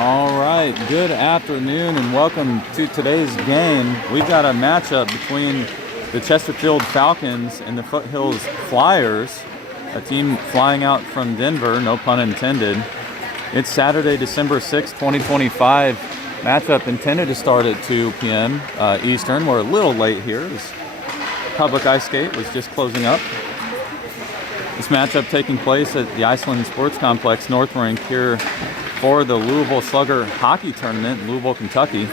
All right, good afternoon and welcome to today's game. We've got a matchup between the Chesterfield Falcons and the Foothills Flyers, a team flying out from Denver, no pun intended. It's Saturday, December 6, 2025. Matchup intended to start at 2 p.m. Eastern. We're a little late here as public ice skate was just closing up. This matchup taking place at the Iceland Sports Complex North Rink here for the Louisville Slugger Hockey Tournament in Louisville, Kentucky.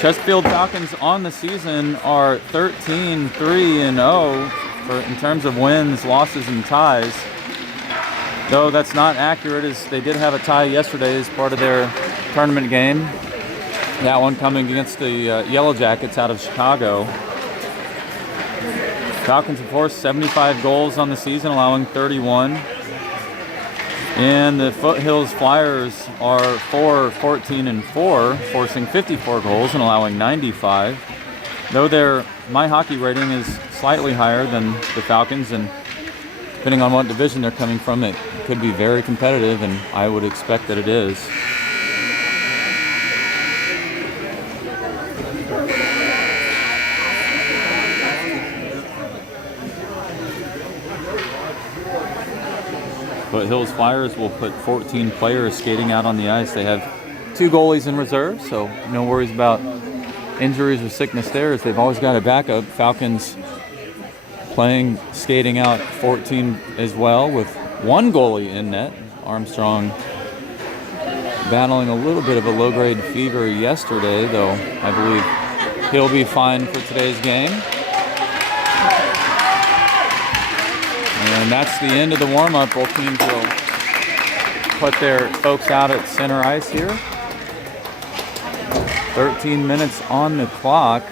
Chesterfield Falcons on the season are 13-3-0 in terms of wins, losses, and ties. Though that's not accurate, as they did have a tie yesterday as part of their tournament game. That one coming against the Yellow Jackets out of Chicago. Falcons, of course, 75 goals on the season, allowing 31. And the Foothills Flyers are 4-14-4, forcing 54 goals and allowing 95. Though their My Hockey rating is slightly higher than the Falcons, and depending on what division they're coming from, it could be very competitive, and I would expect that it is. Foothills Flyers will put 14 players skating out on the ice. They have 2 goalies in reserve, so no worries about injuries or sickness there, as they've always got a backup. Falcons skating out 14 as well, with 1 goalie in net. Armstrong battling a little bit of a low-grade fever yesterday, though I believe he'll be fine for today's game. And that's the end of the warm-up. Both teams will put their folks out at center ice here. 13 minutes on the clock.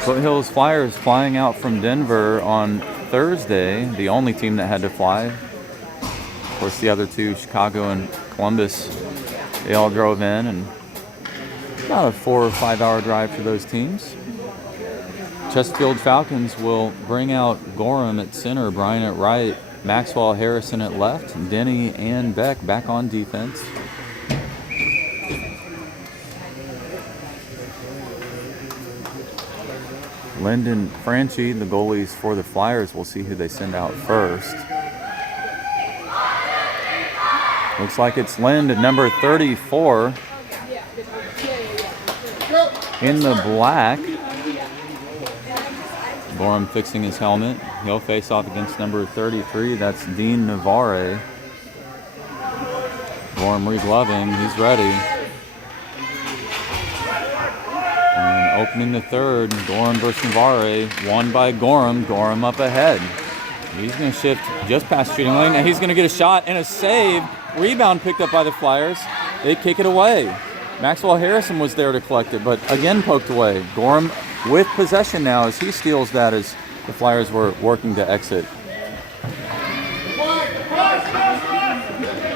Foothills Flyers flying out from Denver on Thursday, the only team that had to fly. Of course, the other two, Chicago and Columbus, they all drove in, and about a 4 or 5 hour drive for those teams. Chesterfield Falcons will bring out Gorham at center, Brian at right, Maxwell, Harrison at left, Denny and Beck back on defense. Lyndon Franchi, the goalies for the Flyers, will see who they send out first. Looks like it's Lind at number 34 in the black. Gorham fixing his helmet. He'll face off against number 33. That's Dean Navarre. Gorham re-gloving. He's ready. And opening the third, Gorham versus Navarre. Won by Gorham. Gorham up ahead. He's going to shift just past shooting lane. And he's going to get a shot and a save. Rebound picked up by the Flyers. They kick it away. Maxwell Harrison was there to collect it, but again poked away. Gorham with possession now as he steals that as the Flyers were working to exit.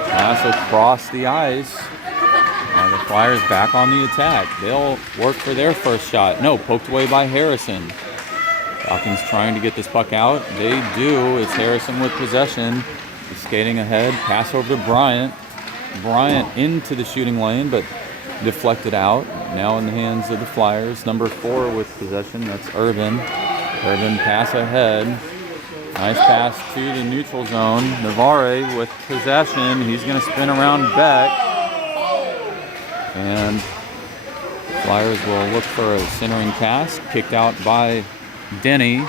Pass across the ice. And the Flyers back on the attack. They'll work for their first shot. No, poked away by Harrison. Falcons trying to get this puck out. They do. It's Harrison with possession. He's skating ahead. Pass over to Bryant. Bryant into the shooting lane, but deflected out. Now in the hands of the Flyers. Number 4 with possession. That's Urban. Urban pass ahead. Nice pass to the neutral zone. Navarre with possession. He's going to spin around Beck. And Flyers will look for a centering pass. Kicked out by Denny.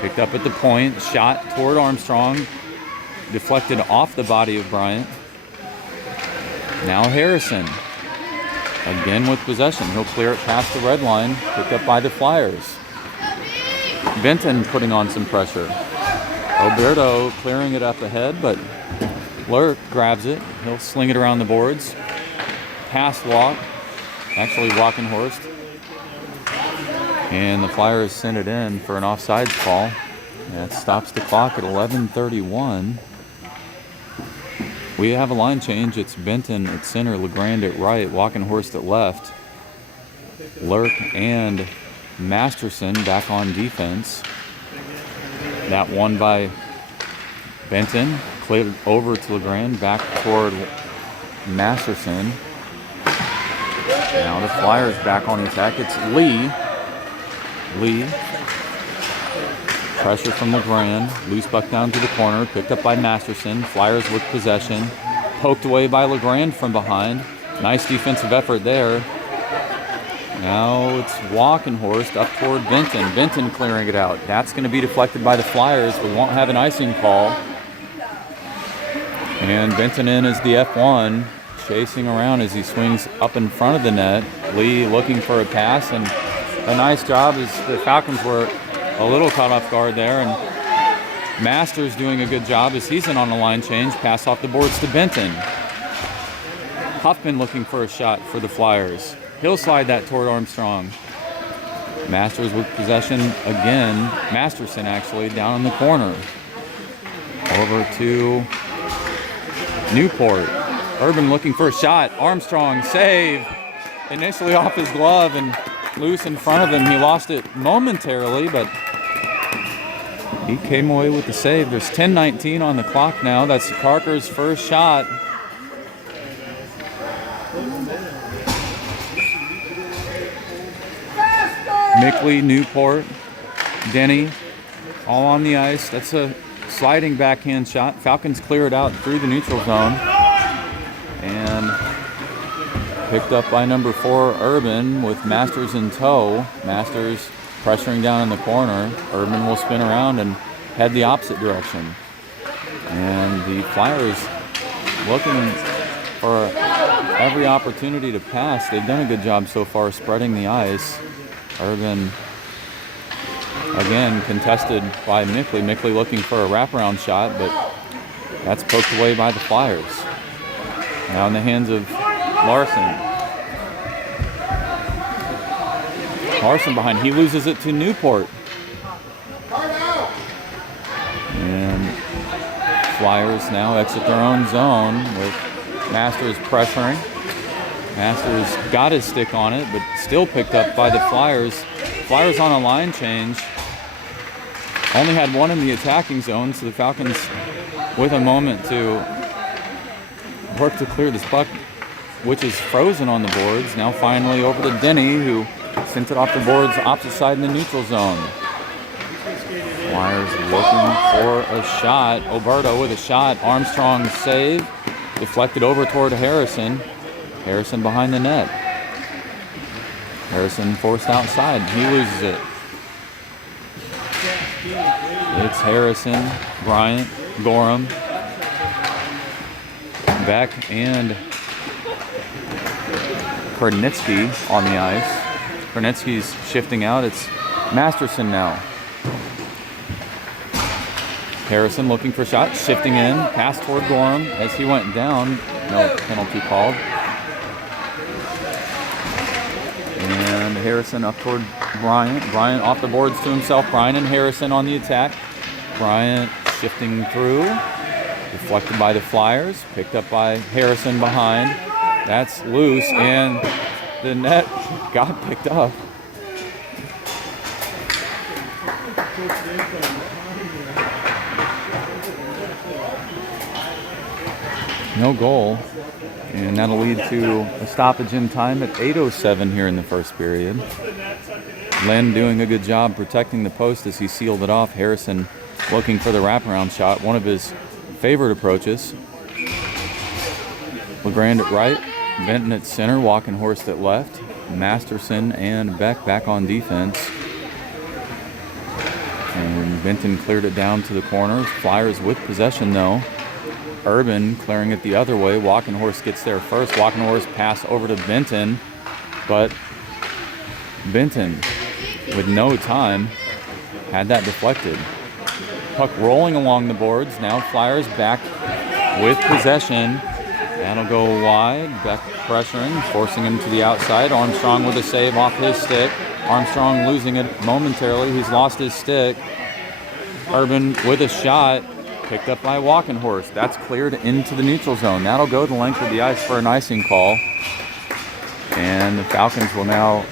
Picked up at the point. Shot toward Armstrong. Deflected off the body of Bryant. Now Harrison. Again with possession. He'll clear it past the red line. Picked up by the Flyers. Benton putting on some pressure. Oberto clearing it up ahead, but Lurk grabs it. He'll sling it around the boards. Pass walk. Actually Walkenhorst. And the Flyers send it in for an offsides call. That stops the clock at 11:31. We have a line change. It's Benton at center, LeGrand at right, Walkenhorst at left. Lurk and Masterson back on defense. That one by Benton, Cleared over to LeGrand, back toward Masterson. Now the Flyers back on the attack. It's Lee. Pressure from LeGrand. Loose puck down to the corner. Picked up by Masterson. Flyers with possession. Poked away by LeGrand from behind. Nice defensive effort there. Now it's Walkenhorst up toward Benton. Benton clearing it out. That's going to be deflected by the Flyers. We won't have an icing call. And Benton in as the F1, chasing around as he swings up in front of the net. Lee looking for a pass, and a nice job as the Falcons were a little caught off guard there. And Masters doing a good job as he's in on the line change. Pass off the boards to Benton. Huffman looking for a shot for the Flyers. He'll slide that toward Armstrong. Masters with possession again. Masterson actually down in the corner. Over to Newport. Urban looking for a shot. Armstrong save. Initially off his glove and loose in front of him. He lost it momentarily, but he came away with the save. There's 10:19 on the clock now. That's Parker's first shot. Mickley, Newport, Denny, all on the ice. That's a sliding backhand shot. Falcons clear it out through the neutral zone. And picked up by number 4, Urban, with Masters in tow. Masters pressuring down in the corner. Urban will spin around and head the opposite direction. And the Flyers looking for every opportunity to pass. They've done a good job so far spreading the ice. Urban, again, contested by Mickley. Mickley looking for a wraparound shot, but that's poked away by the Flyers. Now in the hands of Larson. Larson behind. He loses it to Newport. And Flyers now exit their own zone with Masters pressuring. Masters got his stick on it, but still picked up by the Flyers. Flyers on a line change. Only had one in the attacking zone, so the Falcons with a moment to work to clear this puck, which is frozen on the boards. Now finally over to Denny, who sent it off the boards opposite side in the neutral zone. Flyers looking for a shot. Oberto with a shot. Armstrong save. Deflected over toward Harrison. Harrison behind the net. Harrison forced outside. He loses it. It's Harrison, Bryant, Gorham, Beck, and Kernitsky on the ice. Kernitsky's shifting out. It's Masterson now. Harrison looking for a shot, shifting in, pass toward Gorham as he went down. No penalty called. And Harrison up toward Bryant. Bryant off the boards to himself. Bryant and Harrison on the attack. Bryant shifting through. Deflected by the Flyers. Picked up by Harrison behind. That's loose, and the net got picked up. No goal. And that'll lead to a stoppage in time at 8:07 here in the first period. Len doing a good job protecting the post as he sealed it off. Harrison looking for the wraparound shot, one of his favorite approaches. LeGrand at right, Benton at center, Walkenhorst at left. Masterson and Beck back on defense. And Benton cleared it down to the corner. Flyers with possession though. Urban clearing it the other way. Walkenhorst gets there first. Walkenhorst pass over to Benton, but Benton, with no time, had that deflected. Puck rolling along the boards. Now Flyers back with possession. That'll go wide. Beck pressuring, forcing him to the outside. Armstrong with a save off his stick. Armstrong losing it momentarily. He's lost his stick. Urban with a shot. Picked up by Walkenhorst. That's cleared into the neutral zone. That'll go the length of the ice for an icing call. And the Falcons will now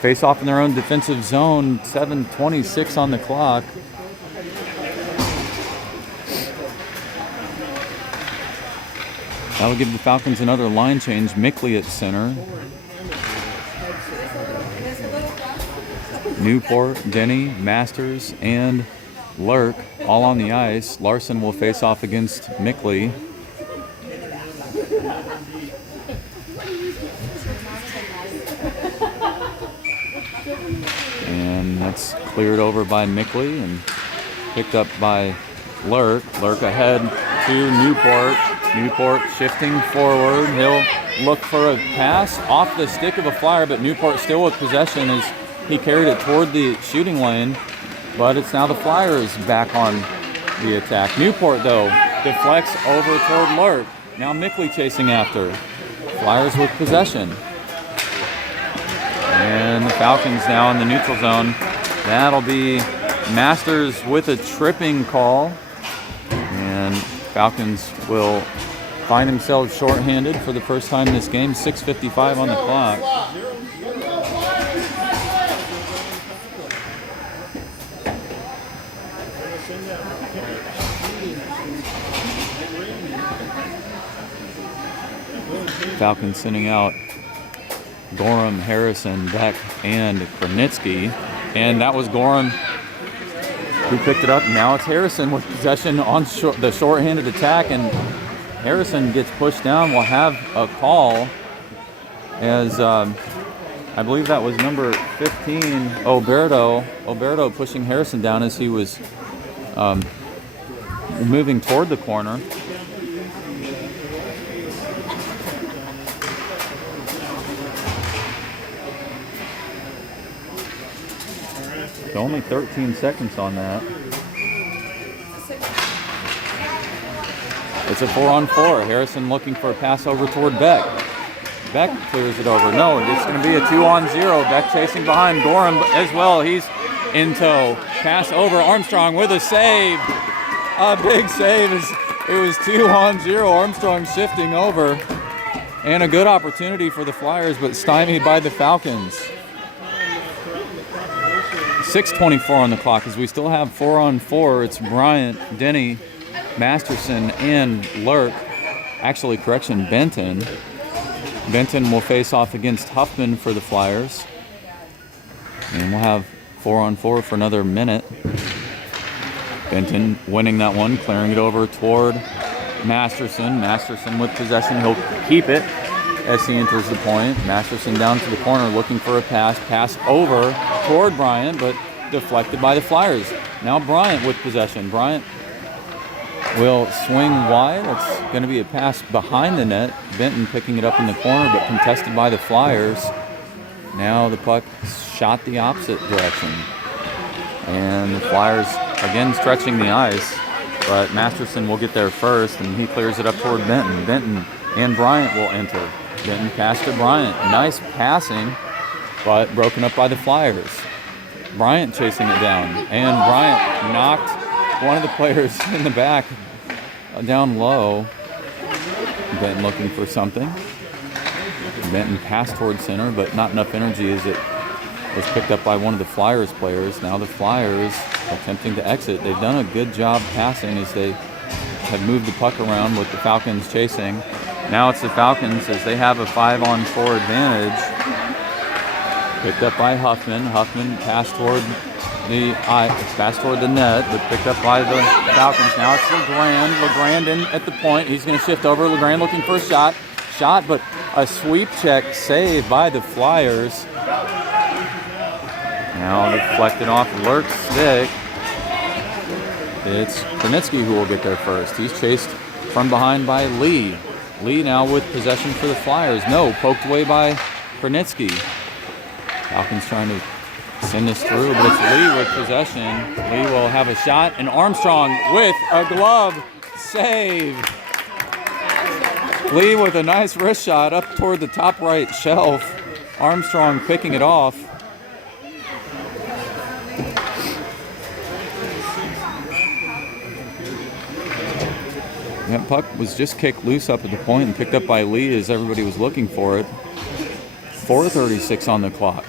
face off in their own defensive zone. 7:26 on the clock. That will give the Falcons another line change. Mickley at center. Newport, Denny, Masters, and Lurk all on the ice. Larson will face off against Mickley. And that's cleared over by Mickley and picked up by Lurk. Lurk ahead to Newport. Newport shifting forward. He'll look for a pass off the stick of a Flyer, but Newport still with possession as he carried it toward the shooting lane. But it's now the Flyers back on the attack. Newport, though, deflects over toward Lurk. Now Mickley chasing after. Flyers with possession. And the Falcons now in the neutral zone. That'll be Masters with a tripping call. And Falcons will find themselves shorthanded for the first time in this game. 6:55 on the clock. Falcons sending out Gorham, Harrison, Beck, and Kronitsky. And that was Gorham who picked it up. Now it's Harrison with possession on the short-handed attack, and Harrison gets pushed down. We'll have a call as I believe that was number 15, Oberto. Oberto pushing Harrison down as he was moving toward the corner. Only 13 seconds on that. It's a 4-on-4. Harrison looking for a pass over toward Beck. Beck clears it over. No, it's going to be a 2-on-0. Beck chasing behind Gorham as well. He's in tow. Pass over. Armstrong with a save. A big save. It was 2-on-0. Armstrong shifting over. And a good opportunity for the Flyers, but stymied by the Falcons. 6:24 on the clock as we still have 4-on-4. It's Bryant, Denny, Masterson, and Lurk. Actually, correction, Benton. Benton will face off against Huffman for the Flyers. And we'll have 4-on-4 for another minute. Benton winning that one, clearing it over toward Masterson. Masterson with possession. He'll keep it as he enters the point. Masterson down to the corner looking for a pass. Pass over toward Bryant, but deflected by the Flyers. Now Bryant with possession. Bryant will swing wide. It's going to be a pass behind the net. Benton picking it up in the corner, but contested by the Flyers. Now the puck shot the opposite direction. And the Flyers again stretching the ice, but Masterson will get there first, and he clears it up toward Benton. Benton and Bryant will enter. Benton pass to Bryant. Nice passing, but broken up by the Flyers. Bryant chasing it down, and Bryant knocked one of the players in the back down low. Benton looking for something. Benton passed toward center, but not enough energy as it was picked up by one of the Flyers players. Now the Flyers attempting to exit. They've done a good job passing as they have moved the puck around with the Falcons chasing. Now it's the Falcons as they have a 5-on-4 advantage. Picked up by Huffman. Huffman passed toward the net, but picked up by the Falcons. Now it's LeGrand. LeGrand in at the point. He's going to shift over. LeGrand looking for a shot. But a sweep check save by the Flyers. Now deflected off Lurk's stick. It's Kronitsky who will get there first. He's chased from behind by Lee. Lee now with possession for the Flyers. No, poked away by Kronitsky. Falcons trying to send this through, but it's Lee with possession. Lee will have a shot, and Armstrong with a glove save. Lee with a nice wrist shot up toward the top right shelf. Armstrong picking it off. That puck was just kicked loose up at the point and picked up by Lee as everybody was looking for it. 4:36 on the clock.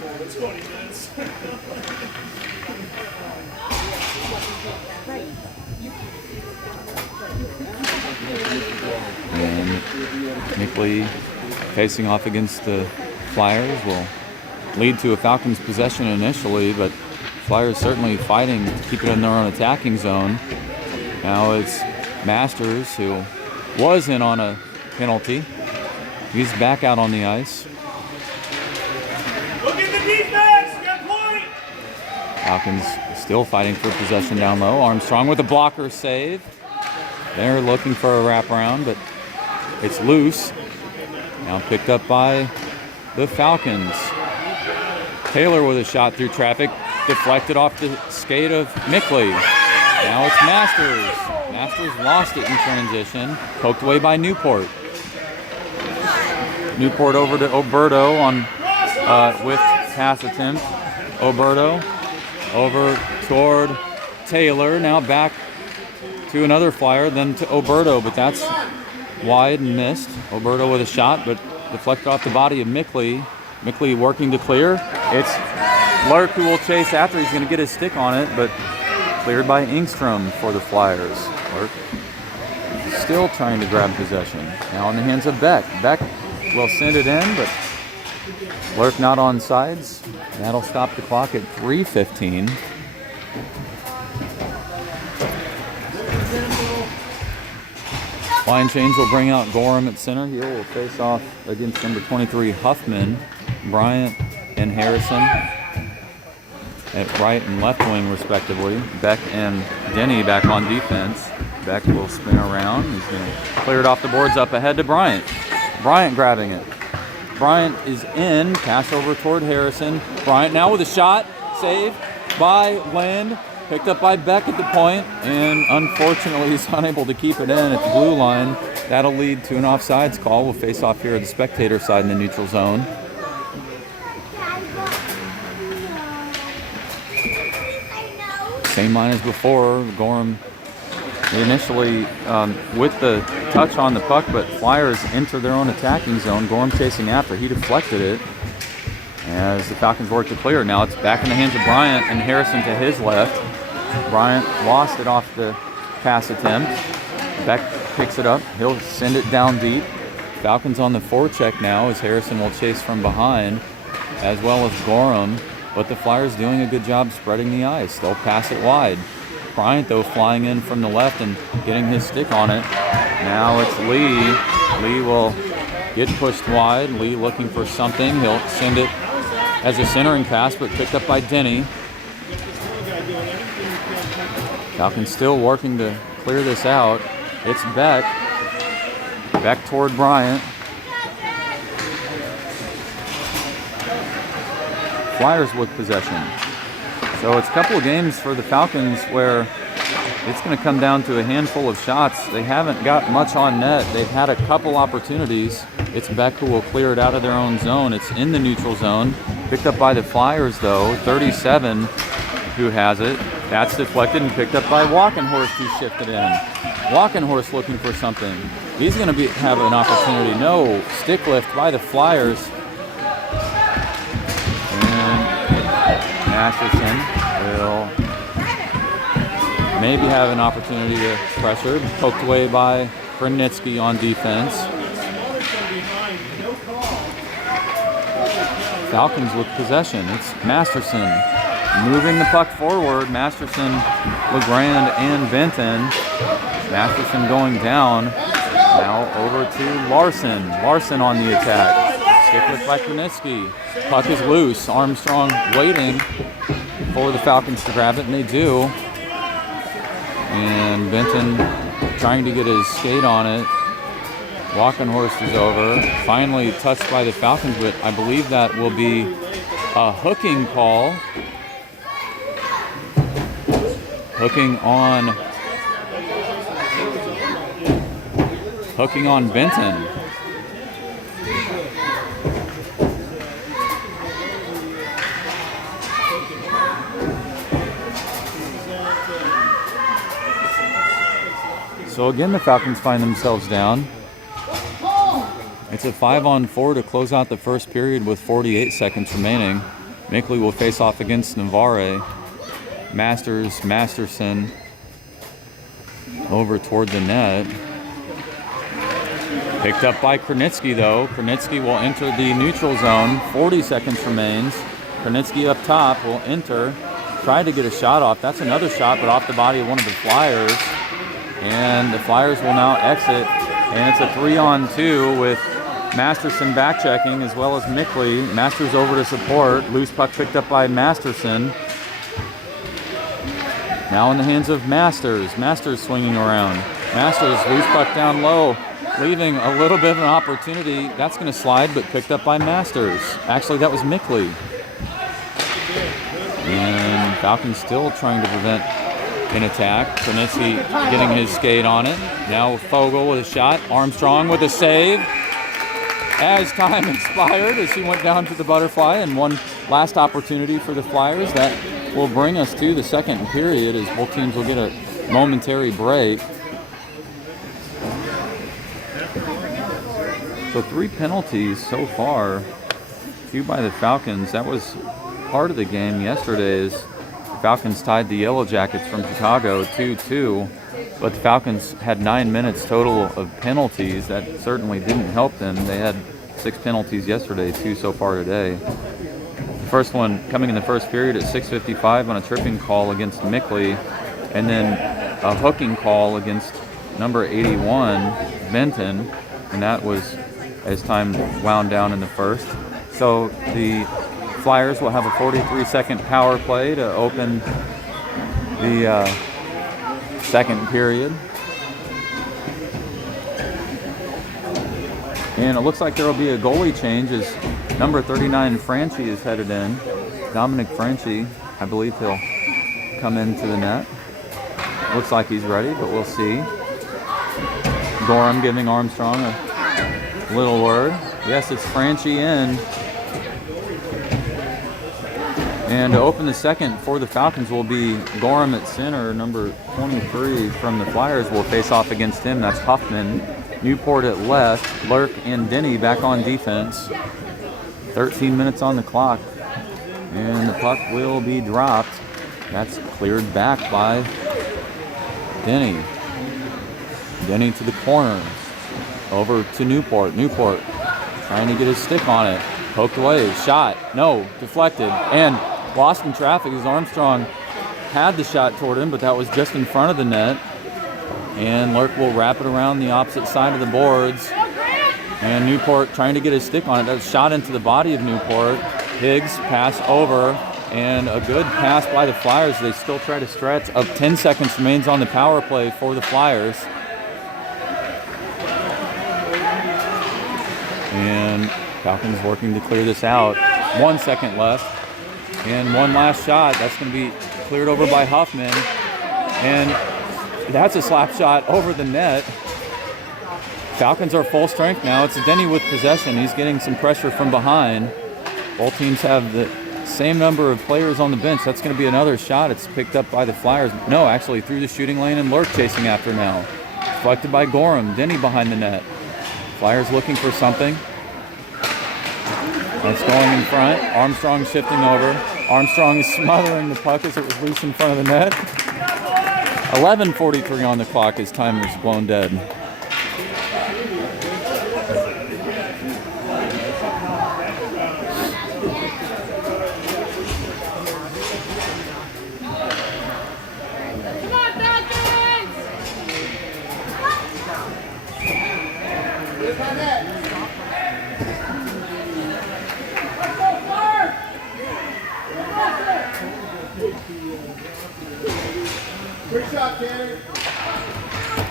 And Mickley facing off against the Flyers will lead to a Falcons possession initially, but Flyers certainly fighting to keep it in their own attacking zone. Now it's Masters, who was in on a penalty. He's back out on the ice. Look at the defense! Get point! Falcons still fighting for possession down low. Armstrong with a blocker save. They're looking for a wraparound, but it's loose. Now picked up by the Falcons. Taylor with a shot through traffic, deflected off the skate of Mickley. Now it's Masters. Masters lost it in transition, poked away by Newport. Newport over to Oberto on with pass attempt. Oberto over toward Taylor. Now back to another Flyer, then to Oberto, but that's wide and missed. Oberto with a shot, but deflected off the body of Mickley. Mickley working to clear. It's Lurk who will chase after. He's going to get his stick on it, but cleared by Engstrom for the Flyers. Lurk still trying to grab possession. Now in the hands of Beck. Beck will send it in, but Lurk not on sides. That'll stop the clock at 3:15. Line change will bring out Gorham at center. He will face off against number 23 Huffman, Bryant and Harrison at right and left wing respectively. Beck and Denny back on defense. Beck will spin around. He's going to clear it off the boards up ahead to Bryant. Bryant grabbing it. Bryant is in. Pass over toward Harrison. Bryant now with a shot. Save by Lind. Picked up by Beck at the point, and unfortunately he's unable to keep it in at the blue line. That'll lead to an offsides call. We'll face off here at the spectator side in the neutral zone. Same line as before. Gorham initially with the touch on the puck, but Flyers enter their own attacking zone. Gorham chasing after. He deflected it as the Falcons work to clear. Now it's back in the hands of Bryant and Harrison to his left. Bryant lost it off the pass attempt. Beck picks it up. He'll send it down deep. Falcons on the forecheck now as Harrison will chase from behind, as well as Gorham. But the Flyers doing a good job spreading the ice. They'll pass it wide. Bryant, though, flying in from the left and getting his stick on it. Now it's Lee. Lee will get pushed wide. Lee looking for something. He'll send it as a centering pass, but picked up by Denny. Falcons still working to clear this out. It's Beck. Beck toward Bryant. Flyers with possession. So it's a couple of games for the Falcons where it's going to come down to a handful of shots. They haven't got much on net. They've had a couple opportunities. It's Beck who will clear it out of their own zone. It's in the neutral zone. Picked up by the Flyers, though. 37 who has it. That's deflected and picked up by Walkenhorst, who shifted in. Walkenhorst looking for something. He's going to have an opportunity. No, stick lift by the Flyers. And Masterson will maybe have an opportunity to pressure. Poked away by Krenitsky on defense. Falcons with possession. It's Masterson moving the puck forward. Masterson, LeGrand, and Benton. Masterson going down. Now over to Larson. Larson on the attack. Stick with by Krenitsky. Puck is loose. Armstrong waiting for the Falcons to grab it, and they do. And Benton trying to get his skate on it. Walkenhorst is over. Finally touched by the Falcons, but I believe that will be a hooking call. Hooking on Benton. So again, the Falcons find themselves down. It's a 5-on-4 to close out the first period with 48 seconds remaining. Mickley will face off against Navarre. Masterson over toward the net. Picked up by Kronitsky, though. Kronitsky will enter the neutral zone. 40 seconds remains. Kronitsky up top will enter. Try to get a shot off. That's another shot, but off the body of one of the Flyers. And the Flyers will now exit. And it's a 3-on-2 with Masterson back-checking as well as Mickley. Masters over to support. Loose puck picked up by Masterson. Now in the hands of Masters. Masters swinging around. Masters, loose puck down low, leaving a little bit of an opportunity. That's going to slide, but picked up by Masters. Actually, that was Mickley. And Falcons still trying to prevent an attack. Kronitsky getting his skate on it. Now Fogle with a shot. Armstrong with a save. As time expired, as he went down to the butterfly, and one last opportunity for the Flyers. That will bring us to the second period as both teams will get a momentary break. So 3 penalties so far, 2 by the Falcons. That was part of the game yesterday as the Falcons tied the Yellow Jackets from Chicago 2-2, but the Falcons had 9 minutes total of penalties. That certainly didn't help them. They had 6 penalties yesterday, 2 so far today. The first one coming in the first period at 6:55 on a tripping call against Mickley, and then a hooking call against number 81, Benton, and that was as time wound down in the first. So the Flyers will have a 43-second power play to open the second period. And it looks like there will be a goalie change as number 39 Franchi is headed in. Dominic Franchi, I believe he'll come into the net. Looks like he's ready, but we'll see. Gorham giving Armstrong a little word. Yes, it's Franchi in. And to open the second for the Falcons will be Gorham at center. Number 23 from the Flyers will face off against him. That's Huffman. Newport at left. Lurk and Denny back on defense. 13 minutes on the clock. And the puck will be dropped. That's cleared back by Denny. Denny to the corner. Over to Newport. Newport trying to get his stick on it. Poked away. Shot. No. Deflected. And lost in traffic as Armstrong had the shot toward him, but that was just in front of the net. And Lurk will wrap it around the opposite side of the boards. And Newport trying to get his stick on it. That's shot into the body of Newport. Higgs pass over. And a good pass by the Flyers. They still try to stretch. Up 10 seconds remains on the power play for the Flyers. And Falcons working to clear this out. 1 second left. And one last shot. That's going to be cleared over by Huffman. And that's a slap shot over the net. Falcons are full strength now. It's Denny with possession. He's getting some pressure from behind. Both teams have the same number of players on the bench. That's going to be another shot. It's picked up by the Flyers. No, actually through the shooting lane, and Lurk chasing after now. Deflected by Gorham. Denny behind the net. Flyers looking for something. That's going in front. Armstrong shifting over. Armstrong is smothering the puck as it was loose in front of the net. 11:43 on the clock as time is blown dead.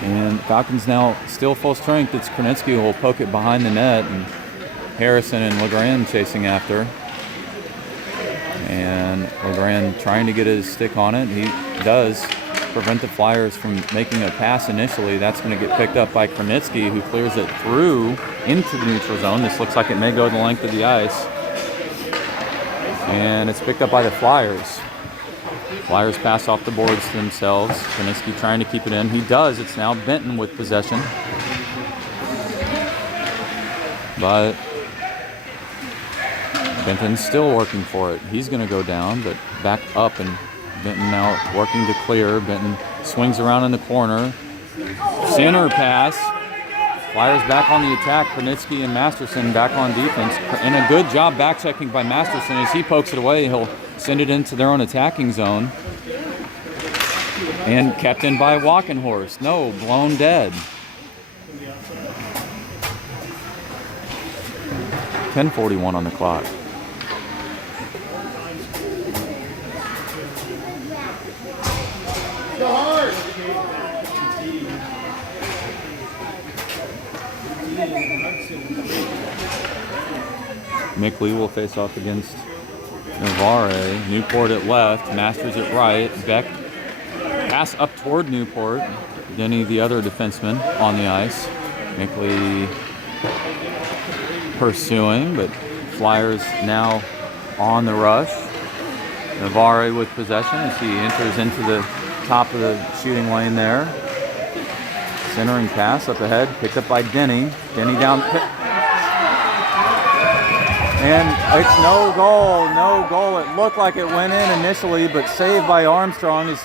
And Falcons now still full strength. It's Kronitsky who will poke it behind the net, and Harrison and LeGrand chasing after. And LeGrand trying to get his stick on it. He does prevent the Flyers from making a pass initially. That's going to get picked up by Kronitsky, who clears it through into the neutral zone. This looks like it may go the length of the ice. And it's picked up by the Flyers. Flyers pass off the boards to themselves. Kronitsky trying to keep it in. He does. It's now Benton with possession. But Benton's still working for it. He's going to go down, but back up, and Benton now working to clear. Benton swings around in the corner. Center pass. Flyers back on the attack. Krnitsky and Masterson back on defense. And a good job back checking by Masterson. As he pokes it away, he'll send it into their own attacking zone. And kept in by Walkenhorst. No, blown dead. 10:41 on the clock. Mickley will face off against Navarre. Newport at left, Masters at right. Beck pass up toward Newport. Denny, the other defenseman, on the ice. Mickley pursuing, but Flyers now on the rush. Navarre with possession as he enters into the top of the shooting lane there. Centering pass up ahead, picked up by Denny. Denny down. And it's no goal, no goal. It looked like it went in initially, but saved by Armstrong.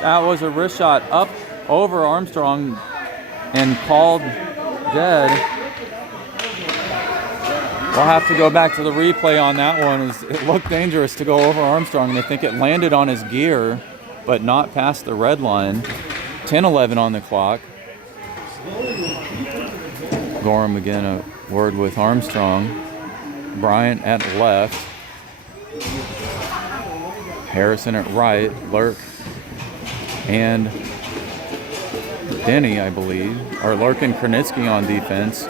That was a wrist shot up over Armstrong and called dead. We'll have to go back to the replay on that one. It looked dangerous to go over Armstrong, and I think it landed on his gear, but not past the red line. 10:11 on the clock. Gorham again, a word with Armstrong. Bryant at left. Harrison at right. Lurk and Denny, I believe. Or Lurk and Krnitsky on defense.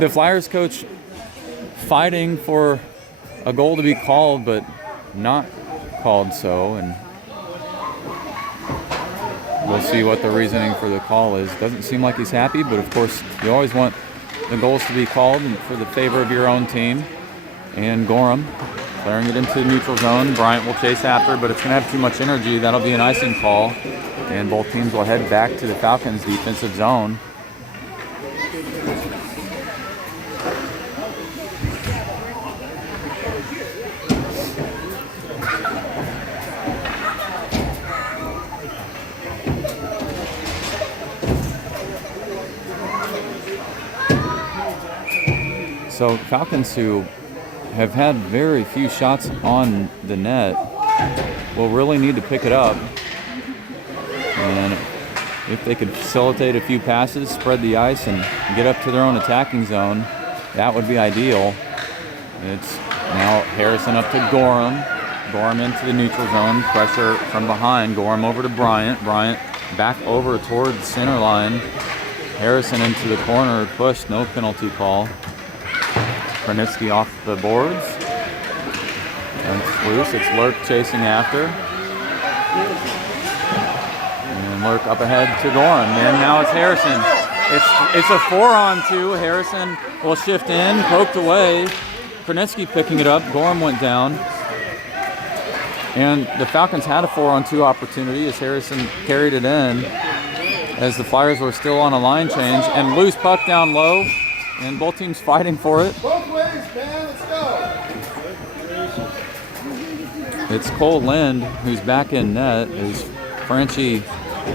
The Flyers coach fighting for a goal to be called, but not called so. And we'll see what the reasoning for the call is. Doesn't seem like he's happy, but of course you always want the goals to be called and for the favor of your own team. And Gorham clearing it into the neutral zone. Bryant will chase after, but it's going to have too much energy. That'll be an icing call. And both teams will head back to the Falcons' defensive zone. So Falcons, who have had very few shots on the net, will really need to pick it up. And if they could facilitate a few passes, spread the ice, and get up to their own attacking zone, that would be ideal. It's now Harrison up to Gorham. Gorham into the neutral zone. Pressure from behind. Gorham over to Bryant. Bryant back over towards the center line. Harrison into the corner. Push, no penalty call. Krnitsky off the boards. And it's loose. It's Lurk chasing after. And Lurk up ahead to Gorham. And now it's Harrison. It's a 4-on-2. Harrison will shift in, poked away. Krnitsky picking it up. Gorham went down. And the Falcons had a 4-on-2 opportunity as Harrison carried it in as the Flyers were still on a line change. And loose puck down low. And both teams fighting for it. Both ways, man. Let's go. It's Cole Lind who's back in net as Franchi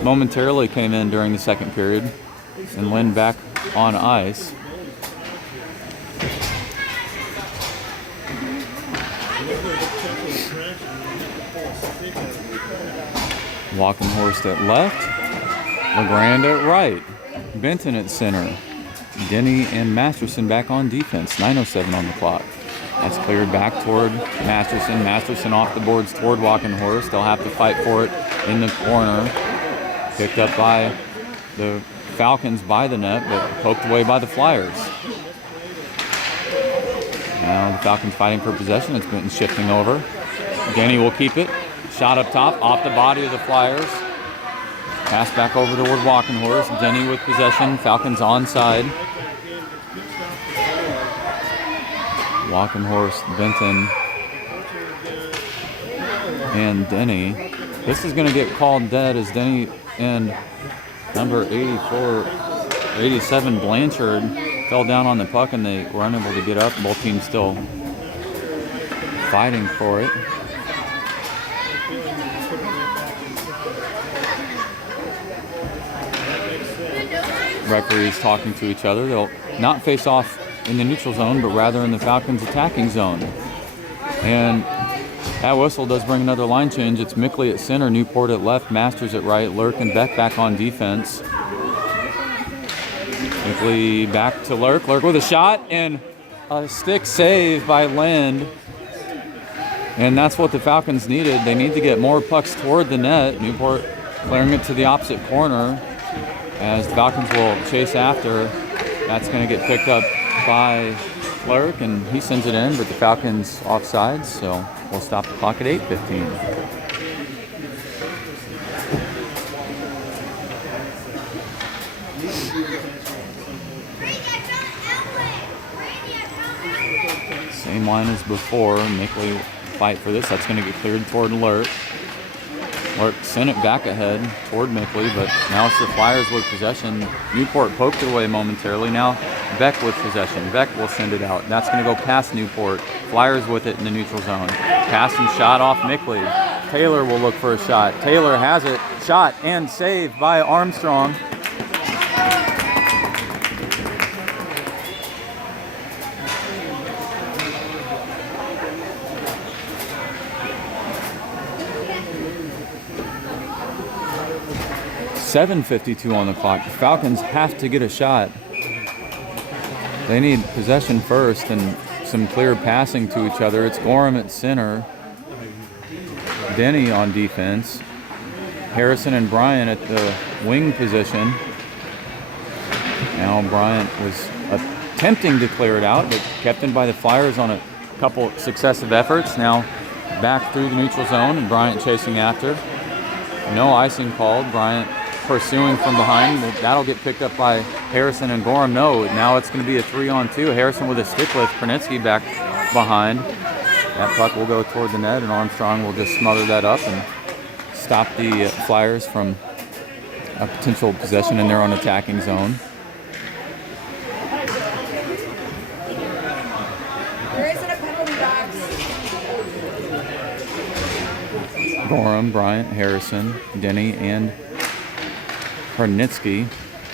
momentarily came in during the second period. And Lind back on ice. Walkenhorst at left. LeGrand at right. Benton at center. Denny and Masterson back on defense. 9:07 on the clock. That's cleared back toward Masterson. Masterson off the boards toward Walkenhorst. They'll have to fight for it in the corner. Picked up by the Falcons by the net, but poked away by the Flyers. Now the Falcons fighting for possession. It's been shifting over. Denny will keep it. Shot up top, off the body of the Flyers. Pass back over toward Walkenhorst. Denny with possession. Falcons onside. Walkenhorst, Benton, and Denny. This is going to get called dead as Denny and number 87 Blanchard fell down on the puck and they were unable to get up. Both teams still fighting for it. referees talking to each other. They'll not face off in the neutral zone, but rather in the Falcons' attacking zone. And that whistle does bring another line change. It's Mickley at center, Newport at left, Masters at right, Lurk and Beck back on defense. Mickley back to Lurk. Lurk with a shot and a stick save by Lind. And that's what the Falcons needed. They need to get more pucks toward the net. Newport clearing it to the opposite corner as the Falcons will chase after. That's going to get picked up by Lurk, and he sends it in, but the Falcons offsides, so we'll stop the clock at 8:15. Same line as before. Mickley fight for this. That's going to get cleared toward Lurk. Lurk sent it back ahead toward Mickley, but now it's the Flyers with possession. Newport poked it away momentarily. Now Beck with possession. Beck will send it out. That's going to go past Newport. Flyers with it in the neutral zone. Pass and shot off Mickley. Taylor will look for a shot. Taylor has it. Shot and saved by Armstrong. .752 on the clock. The Falcons have to get a shot. They need possession first and some clear passing to each other. It's Gorham at center. Denny on defense. Harrison and Bryant at the wing position. Now Bryant was attempting to clear it out, but kept in by the Flyers on a couple successive efforts. Now back through the neutral zone and Bryant chasing after. No icing called. Bryant pursuing from behind. That'll get picked up by Harrison and Gorham. No, now it's going to be a 3-on-2. Harrison with a stick lift. Krnitsky back behind. That puck will go toward the net, and Armstrong will just smother that up and stop the Flyers from a potential possession in their own attacking zone. There isn't a penalty box. Gorham, Bryant, Harrison, Denny, and Krnitsky.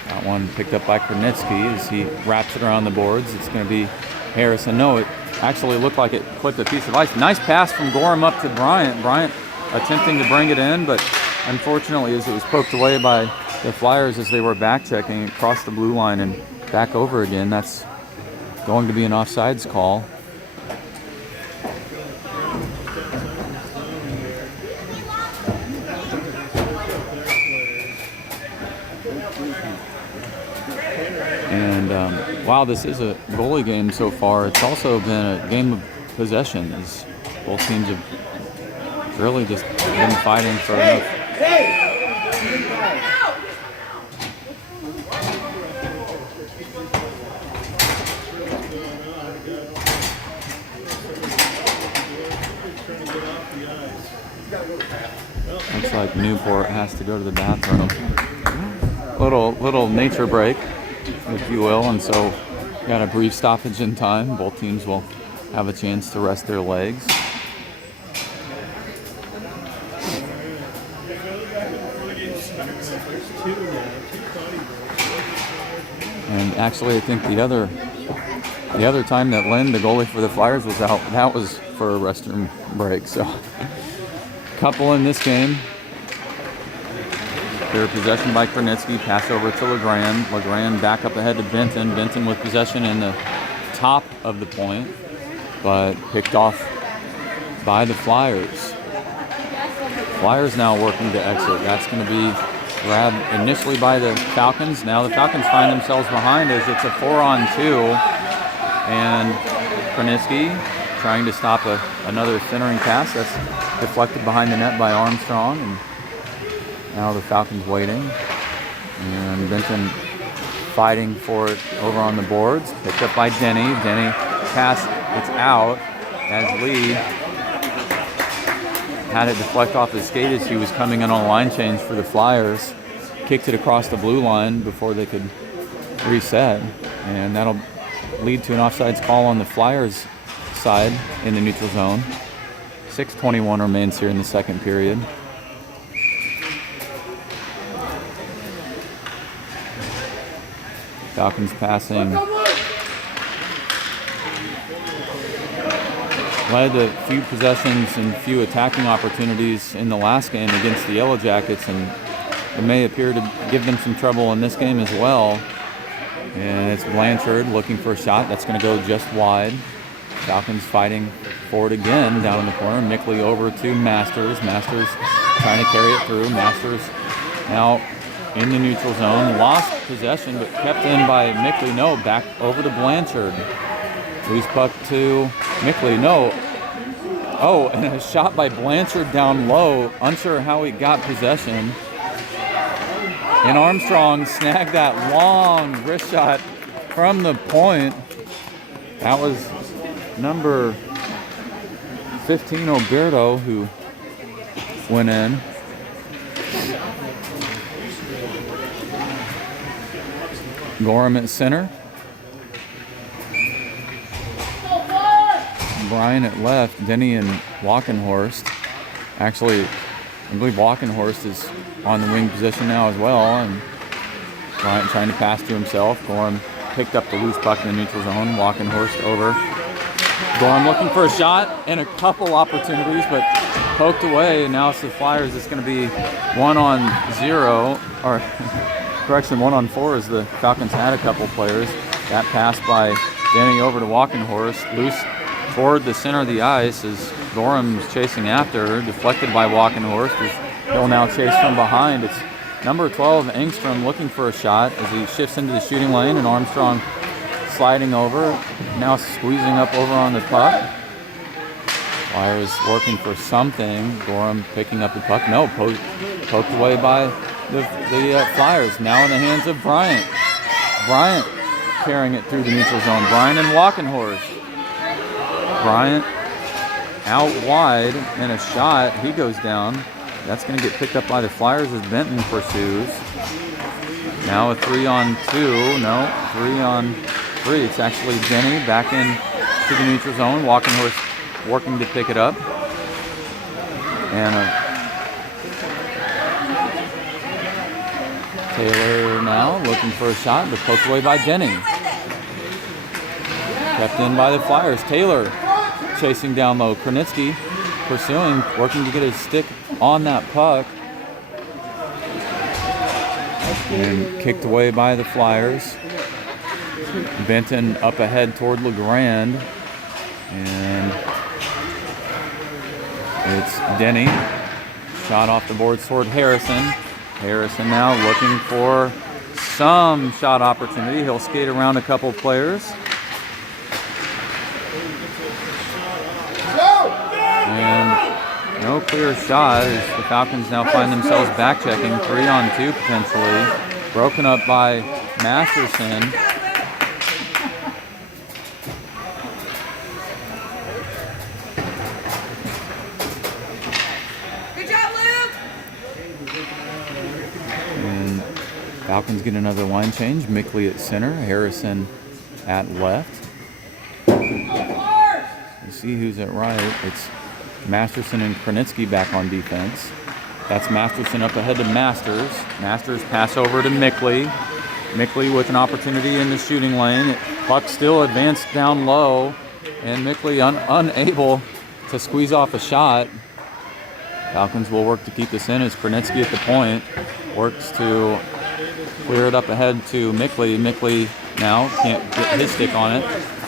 That one picked up by Krnitsky as he wraps it around the boards. It's going to be Harrison. No, it actually looked like it clipped a piece of ice. Nice pass from Gorham up to Bryant. Bryant attempting to bring it in, but unfortunately as it was poked away by the Flyers as they were back checking, it crossed the blue line and back over again. That's going to be an offsides call. And while this is a goalie game so far, it's also been a game of possession as both teams have really just been fighting for enough. Looks like Newport has to go to the bathroom. Little nature break, if you will, and so got a brief stoppage in time. Both teams will have a chance to rest their legs. And actually, I think the other time that Lind, the goalie for the Flyers, was out, that was for a restroom break. So, couple in this game. Clear possession by Krnitsky, pass over to Legrand. Legrand back up ahead to Benton. Benton with possession in the top of the point, but picked off by the Flyers. Flyers now working to exit. That's going to be grabbed initially by the Falcons. Now the Falcons find themselves behind as it's a 4-on-2. And Krnitsky trying to stop another centering pass. That's deflected behind the net by Armstrong. And now the Falcons waiting. And Benton fighting for it over on the boards. Picked up by Denny. Denny pass, it's out as Lee had it deflect off his skate as he was coming in on a line change for the Flyers. Kicked it across the blue line before they could reset. And that'll lead to an offsides call on the Flyers side in the neutral zone. 6:21 remains here in the second period. Falcons passing. Led a few possessions and few attacking opportunities in the last game against the Yellow Jackets, and it may appear to give them some trouble in this game as well. And it's Blanchard looking for a shot. That's going to go just wide. Falcons fighting for it again down in the corner. Mickley over to Masters. Masters trying to carry it through. Masters now in the neutral zone. Lost possession, but kept in by Mickley. No, back over to Blanchard. Loose puck to Mickley. No. Oh, and a shot by Blanchard down low. Unsure how he got possession. And Armstrong snagged that long wrist shot from the point. That was number 15, Oberto, who went in. Gorham at center. Brian at left. Denny and Walkenhorst. Actually, I believe Walkenhorst is on the wing position now as well. And Bryant trying to pass to himself. Gorham picked up the loose puck in the neutral zone. Walkenhorst over. Gorham looking for a shot and a couple opportunities, but poked away. And now it's the Flyers. It's going to be 1-on-0, or correction, 1-on-4 as the Falcons had a couple players. That pass by Denny over to Walkenhorst. Loose toward the center of the ice as Gorham's chasing after. Deflected by Walkenhorst as he'll now chase from behind. It's number 12, Engstrom, looking for a shot as he shifts into the shooting lane, and Armstrong sliding over, now squeezing up over on the puck. Flyers working for something. Gorham picking up the puck. No, poked away by the Flyers. Now in the hands of Bryant. Bryant carrying it through the neutral zone. Bryant and Walkenhorst. Bryant out wide and a shot. He goes down. That's going to get picked up by the Flyers as Benton pursues. Now a 3-on-2. No, 3-on-3. It's actually Denny back in to the neutral zone. Walkenhorst working to pick it up. And Taylor now looking for a shot, but poked away by Denny. Kept in by the Flyers. Taylor chasing down low. Kranitsky pursuing, working to get his stick on that puck. And kicked away by the Flyers. Benton up ahead toward LeGrand. And it's Denny. Shot off the boards toward Harrison. Harrison now looking for some shot opportunity. He'll skate around a couple players. And no clear shot as the Falcons now find themselves back checking. 3-on-2 potentially. Broken up by Masterson. Good job, Luke! And Falcons get another line change. Mickley at center. Harrison at left. You see who's at right. It's Masterson and Kranitsky back on defense. That's Masterson up ahead to Masters. Masters pass over to Mickley. Mickley with an opportunity in the shooting lane. Puck still advanced down low, and Mickley unable to squeeze off a shot. Falcons will work to keep this in as Kranitsky at the point works to clear it up ahead to Mickley. Mickley now can't get his stick on it.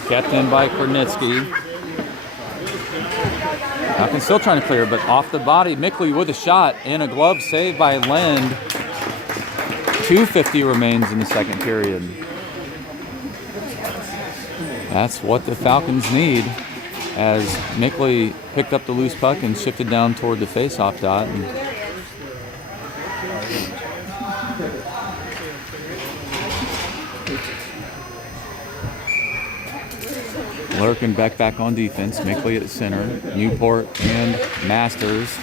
Kept in by Kranitsky. Falcons still trying to clear, but off the body. Mickley with a shot and a glove save by Lind. 2:50 remains in the second period. That's what the Falcons need as Mickley picked up the loose puck and shifted down toward the face-off dot. Lurkenbeck back on defense. Mickley at center. Newport and Masters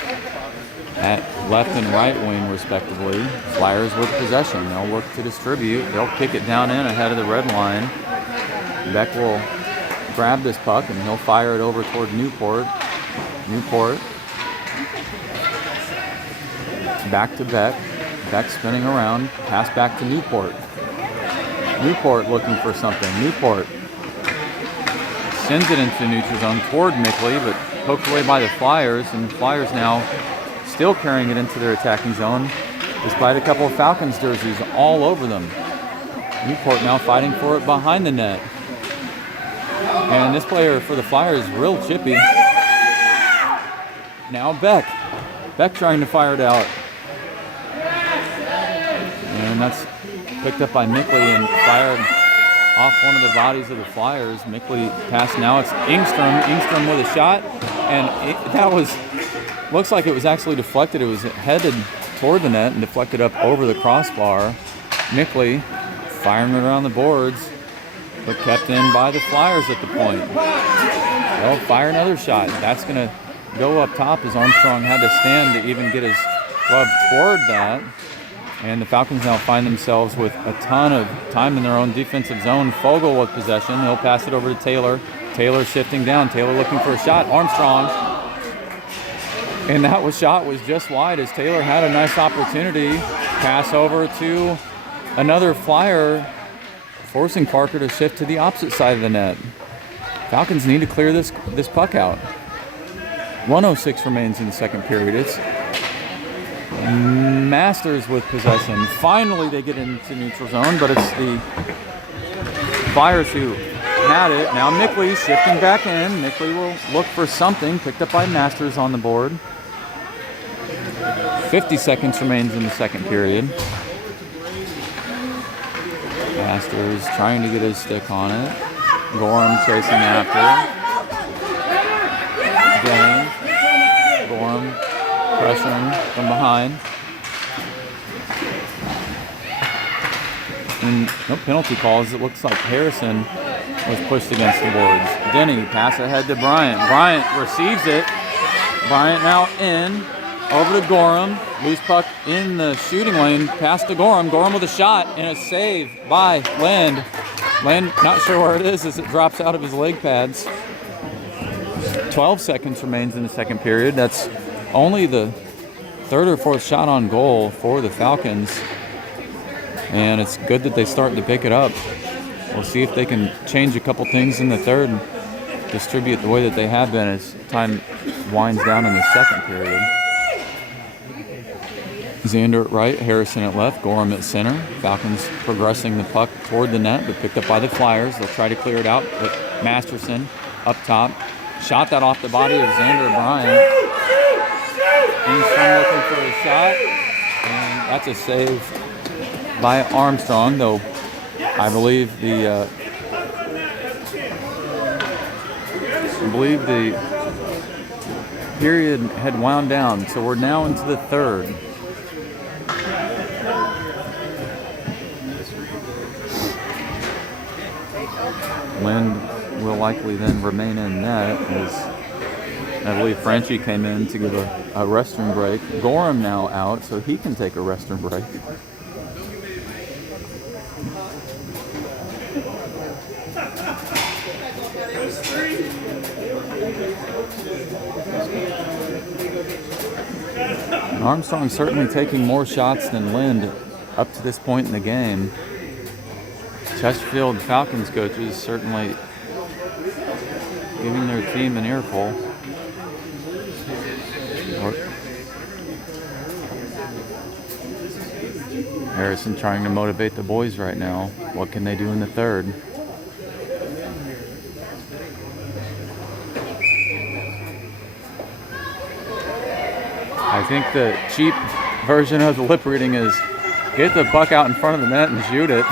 at left and right wing, respectively. Flyers with possession. They'll work to distribute. They'll kick it down in ahead of the red line. Beck will grab this puck and he'll fire it over toward Newport. Newport. Back to Beck. Beck spinning around. Pass back to Newport. Newport looking for something. Newport sends it into neutral zone toward Mickley, but poked away by the Flyers, and the Flyers now still carrying it into their attacking zone, despite a couple of Falcons jerseys all over them. Newport now fighting for it behind the net. And this player for the Flyers is real chippy. Now Beck. Beck trying to fire it out. And that's picked up by Mickley and fired off one of the bodies of the Flyers. Mickley pass now. It's Ingstrom. Ingstrom with a shot. And that was, looks like it was actually deflected. It was headed toward the net and deflected up over the crossbar. Mickley firing it around the boards, but kept in by the Flyers at the point. They'll fire another shot. That's going to go up top as Armstrong had to stand to even get his glove toward that. And the Falcons now find themselves with a ton of time in their own defensive zone. Fogle with possession. He'll pass it over to Taylor. Taylor shifting down. Taylor looking for a shot. Armstrong. And that shot was just wide as Taylor had a nice opportunity. Pass over to another Flyer, forcing Parker to shift to the opposite side of the net. Falcons need to clear this puck out. 1:06 remains in the second period. It's Masters with possession. Finally they get into neutral zone, but it's the Flyers who had it. Now Mickley shifting back in. Mickley will look for something. Picked up by Masters on the board. 50 seconds remains in the second period. Masters trying to get his stick on it. Gorham chasing after. Gorham pressuring from behind. And no penalty calls. It looks like Harrison was pushed against the boards. Denny pass ahead to Bryant. Bryant receives it. Bryant now in. Over to Gorham. Loose puck in the shooting lane. Pass to Gorham. Gorham with a shot and a save by Lind. Lind not sure where it is as it drops out of his leg pads. 12 seconds remains in the second period. That's only the third or fourth shot on goal for the Falcons. And it's good that they start to pick it up. We'll see if they can change a couple things in the third and distribute the way that they have been as time winds down in the second period. Xander at right, Harrison at left, Gorham at center. Falcons progressing the puck toward the net, but picked up by the Flyers. They'll try to clear it out, but Masterson up top. Shot that off the body of Xander Bryant. Armstrong looking for a shot, and that's a save by Armstrong, though I believe the period had wound down, so we're now into the third. Lind will likely then remain in net as I believe Franchi came in to give a restroom break. Gorham now out, so he can take a restroom break. Armstrong certainly taking more shots than Lind up to this point in the game. Chesterfield Falcons coaches certainly giving their team an earful. Harrison trying to motivate the boys right now. What can they do in the third? I think the cheap version of the lip reading is get the puck out in front of the net and shoot it.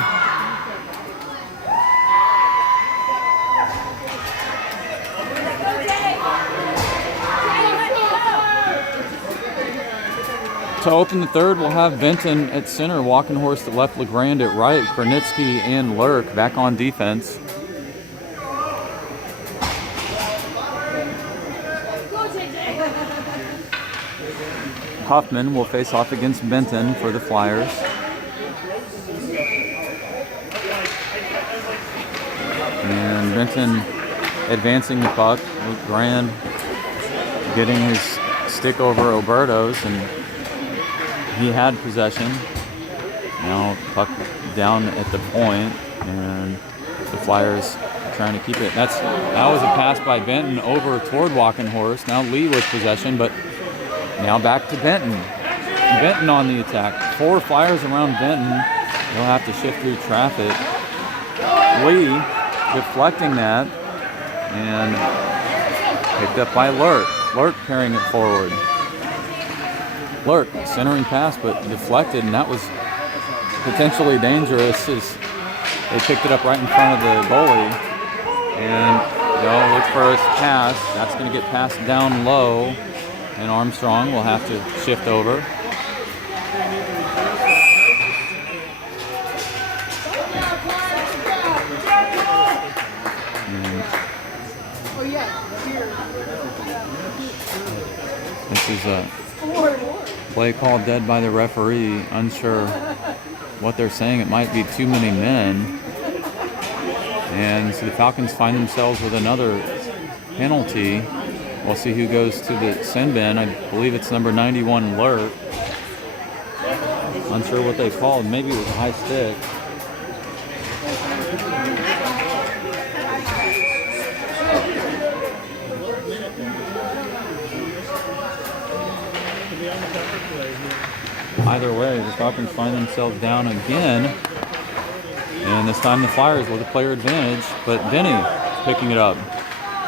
To open the third, we'll have Benton at center, Walkenhorst at left, LeGrand at right, Kronitsky and Lurk back on defense. Huffman will face off against Benton for the Flyers. And Benton advancing the puck, LeGrand getting his stick over Oberto's, and he had possession. Now puck down at the point. And the Flyers trying to keep it. That was a pass by Benton over toward Walking Horse. Now Lee with possession, but now back to Benton. Benton on the attack. 4 Flyers around Benton. They'll have to shift through traffic. Lee deflecting that and picked up by Lurk. Lurk carrying it forward. Lurk centering pass, but deflected, and that was potentially dangerous as they picked it up right in front of the goalie. And they'll look for a pass. That's going to get passed down low, and Armstrong will have to shift over. This is a play called dead by the referee. Unsure what they're saying. It might be too many men. And so the Falcons find themselves with another penalty. We'll see who goes to the sin bin. I believe it's number 91, Lurk. Unsure what they called. Maybe it was a high stick. Either way, the Falcons find themselves down again. And this time the Flyers with a player advantage, but Denny picking it up.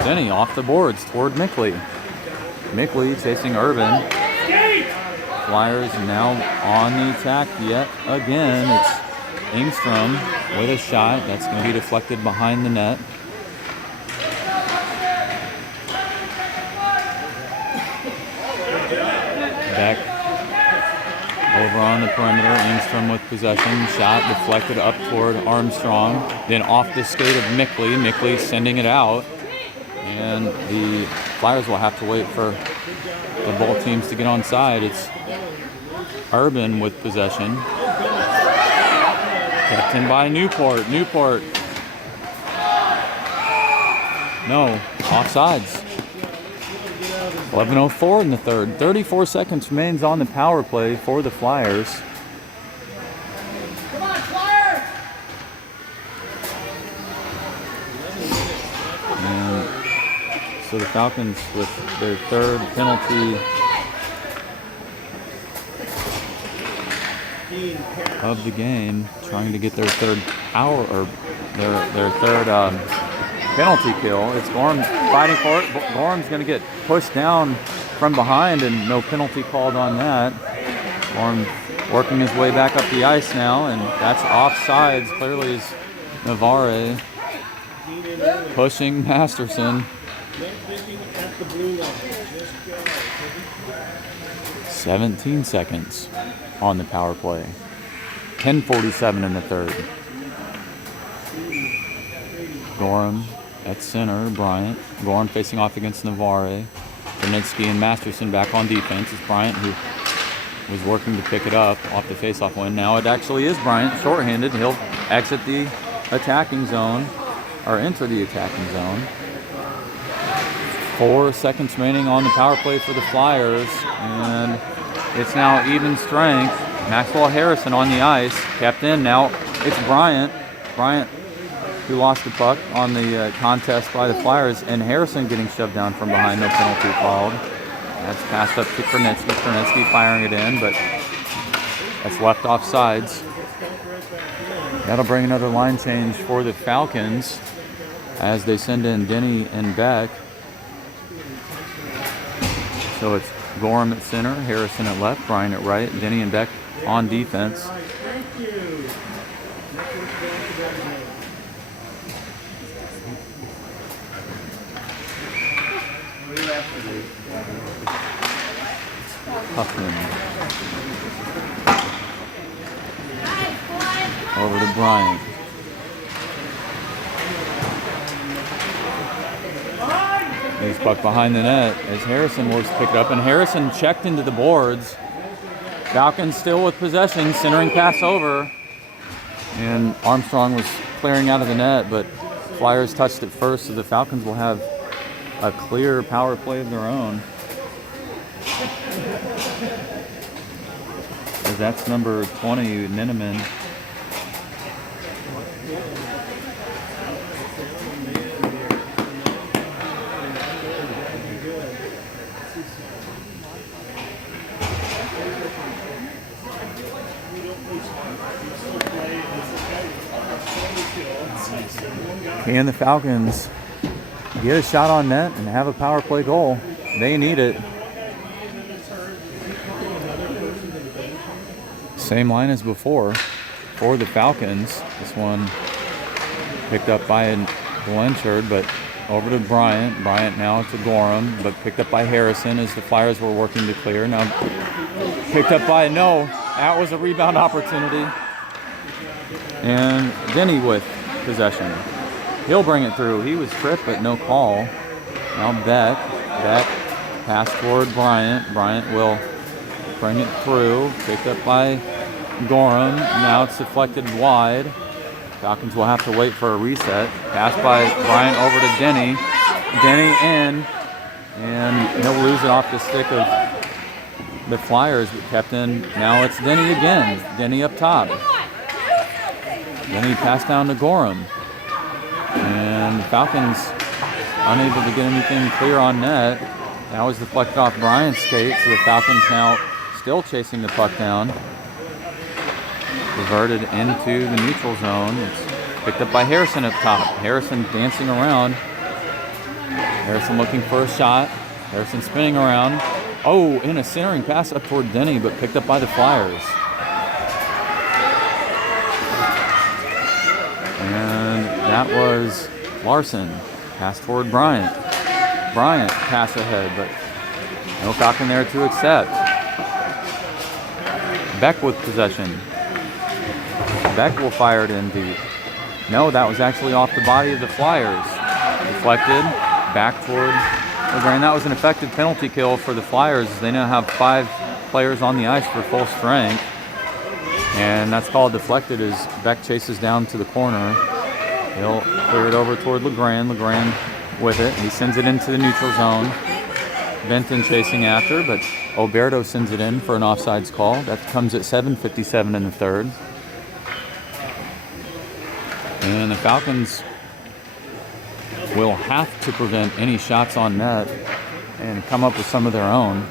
Denny off the boards toward Mickley. Mickley chasing Urban. Flyers now on the attack yet again. It's Engstrom with a shot. That's going to be deflected behind the net. Back over on the perimeter, Engstrom with possession. Shot deflected up toward Armstrong. Then off the skate of Mickley. Mickley sending it out. And the Flyers will have to wait for the both teams to get on side. It's Urban with possession. Kept in by Newport. Newport. No, offsides. 11:04 in the third. 34 seconds remains on the power play for the Flyers. Come on, Flyers! And so the Falcons with their third penalty of the game, trying to get their third power or their third penalty kill. It's Gorham fighting for it. Gorham's going to get pushed down from behind, and no penalty called on that. Gorham working his way back up the ice now, and that's offsides. Clearly is Navarre pushing Masterson. 17 seconds on the power play. 10:47 in the third. Gorham at center, Bryant. Gorham facing off against Navarre. Brunitsky and Masterson back on defense. It's Bryant who was working to pick it up off the faceoff win. Now it actually is Bryant, shorthanded. He'll exit the attacking zone, or enter the attacking zone. 4 seconds remaining on the power play for the Flyers, and it's now even strength. Maxwell Harrison on the ice, kept in. Now it's Bryant. Bryant who lost the puck on the contest by the Flyers, and Harrison getting shoved down from behind, no penalty called. That's passed up to Krnitsky. Krnitsky firing it in, but that's left off sides. That'll bring another line change for the Falcons as they send in Denny and Beck. So it's Gorham at center, Harrison at left, Bryant at right, Denny and Beck on defense. Huffman. Over to Bryant. He's puck behind the net as Harrison works to pick it up, and Harrison checked into the boards. Falcons still with possession, centering pass over, and Armstrong was clearing out of the net, but Flyers touched it first, so the Falcons will have a clear power play of their own. As that's number 20, Ninneman. Can the Falcons get a shot on net and have a power play goal? They need it. Same line as before for the Falcons. This one picked up by Blanchard, but over to Bryant. Bryant now to Gorham, but picked up by Harrison as the Flyers were working to clear. Now picked up by, no, that was a rebound opportunity. And Denny with possession. He'll bring it through. He was tripped, but no call. Now Beck. Beck pass toward Bryant. Bryant will bring it through. Picked up by Gorham. Now it's deflected wide. Falcons will have to wait for a reset. Pass by Bryant over to Denny. Denny in. And he'll lose it off the stick of the Flyers, but kept in. Now it's Denny again. Denny up top. Denny passed down to Gorham. And the Falcons unable to get anything clear on net. That was deflected off Bryant's skate, so the Falcons now still chasing the puck down. Reverted into the neutral zone. It's picked up by Harrison up top. Harrison dancing around. Harrison looking for a shot. Harrison spinning around. Oh, in a centering pass up toward Denny, but picked up by the Flyers. And that was Larson. Pass toward Bryant. Bryant pass ahead, but no Falcon there to accept. Beck with possession. Beck will fire it in deep. No, that was actually off the body of the Flyers. Deflected, back toward LeGrand. That was an effective penalty kill for the Flyers. They now have 5 players on the ice for full strength. And that's called deflected as Beck chases down to the corner. He'll clear it over toward LeGrand. LeGrand with it. He sends it into the neutral zone. Benton chasing after, but Oberto sends it in for an offsides call. That comes at 7:57 in the third. And the Falcons will have to prevent any shots on net and come up with some of their own.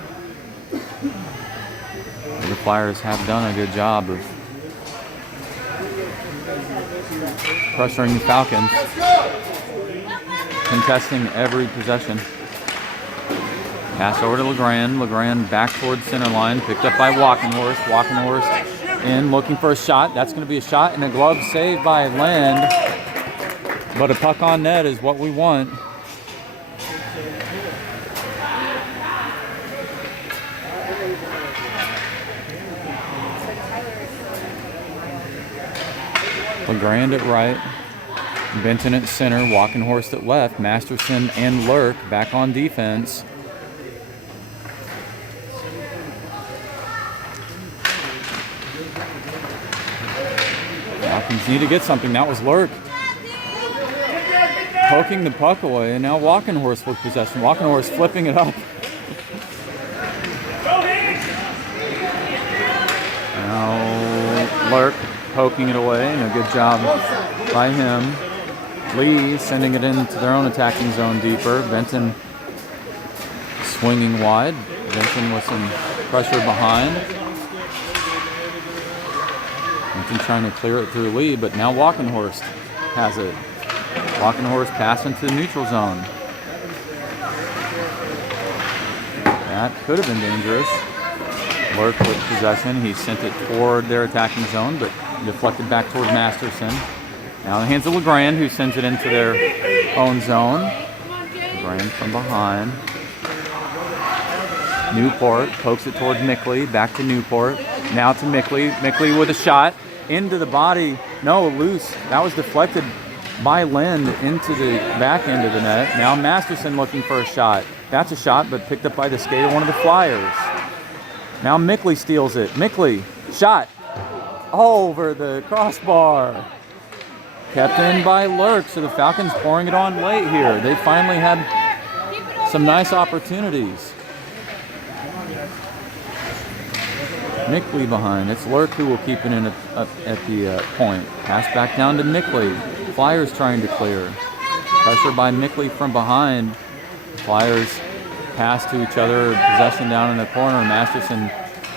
The Flyers have done a good job of pressuring the Falcons, contesting every possession. Pass over to LeGrand. LeGrand back towards center line, picked up by Walkenhorst. Walkenhorst in, looking for a shot. That's going to be a shot, and a glove saved by Land. But a puck on net is what we want. LeGrand at right. Benton at center. Walkenhorst at left. Masterson and Lurk back on defense. Falcons need to get something. That was Lurk poking the puck away, and now Walkenhorst with possession. Walkenhorst flipping it up. Now Lurk poking it away, and a good job by him. Lee sending it into their own attacking zone deeper. Benton swinging wide. Benton with some pressure behind. Benton trying to clear it through Lee, but now Walkenhorst has it. Walkenhorst passing to the neutral zone. That could have been dangerous. Lurk with possession. He sent it toward their attacking zone, but deflected back toward Masterson. Now in the hands of LeGrand, who sends it into their own zone. LeGrand from behind. Newport pokes it towards Mickley. Back to Newport. Now to Mickley. Mickley with a shot. Into the body. No, loose. That was deflected by Lind into the back end of the net. Now Masterson looking for a shot. That's a shot, but picked up by the skate of one of the Flyers. Now Mickley steals it. Mickley, shot. Over the crossbar. Kept in by Lurk, so the Falcons pouring it on late here. They finally had some nice opportunities. Mickley behind. It's Lurk who will keep it in at the point. Pass back down to Mickley. Flyers trying to clear. Pressure by Mickley from behind. Flyers pass to each other. Possession down in the corner. Masterson